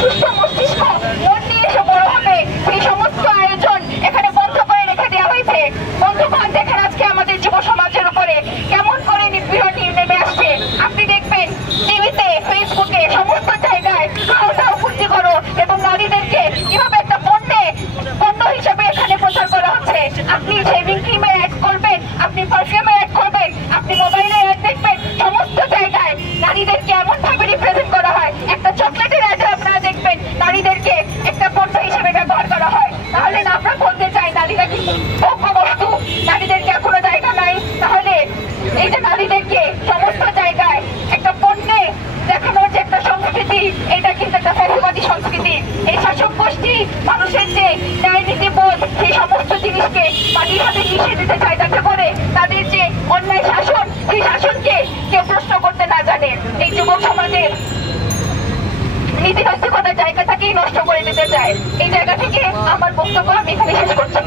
সুস্থ মস্তিষ্ক মন নিয়ে এসে বড় হবে, সেই সমস্ত আয়োজন এখানে বন্ধ করে রেখে দেওয়া হয়েছে। বন্ধুগণ, দেখেন আজকে আমাদের যুব সমাজের উপরে কেমন করে নিপীড়ন নেমে আসছে। আপনি দেখবেন টিভিতে, ফেসবুকে, সমস্ত জায়গায় খাও দাও ফুর্তি করো এবং নারীদেরকে কিভাবে একটা পণ্য হিসেবে এখানে প্রচার করা হচ্ছে। আপনি শেভিং ক্রিমে অ্যাড করবেন, আপনি পারফিউমে অ্যাড করবেন, আপনি মোবাইলে অ্যাড দেখবেন, সমস্ত জায়গায় নারীদেরকে এমন ভাবে রিপ্রেজেন্ট করা হয়। একটা চকলেটের অ্যাডে আপনারা দেখবেন নারীদেরকে একটা পণ্য হিসেবে ব্যবহার করা হয়। তাহলে না আমরা বলতে চাই নারীরা কি ভোগ্য বস্তু, নারীদেরকে এখনো জায়গা নাই? তাহলে এই যে নারীদেরকে সমস্ত জায়গায় একটা পণ্যে দেখানোর যে একটা সংস্কৃতি, এটা কিন্তু একটা ফ্যাসিবাদী সংস্কৃতি। এই শাসক গোষ্ঠী মানুষের যে ন্যায় নীতিবোধ, সেই সমস্ত জিনিসকে মাটির সাথে মিশিয়ে দিতে চায়, যাতে করে তাদের যে অন্যায় শাসন, সেই শাসনকে কেউ প্রশ্ন করতে না জানে। এই যুবক সমাজের নীতি নৈতিকতার জায়গাটাকেই নষ্ট করে দিতে চায়। এই জায়গা থেকে আমার বক্তব্য আমি এখানে শেষ করছি।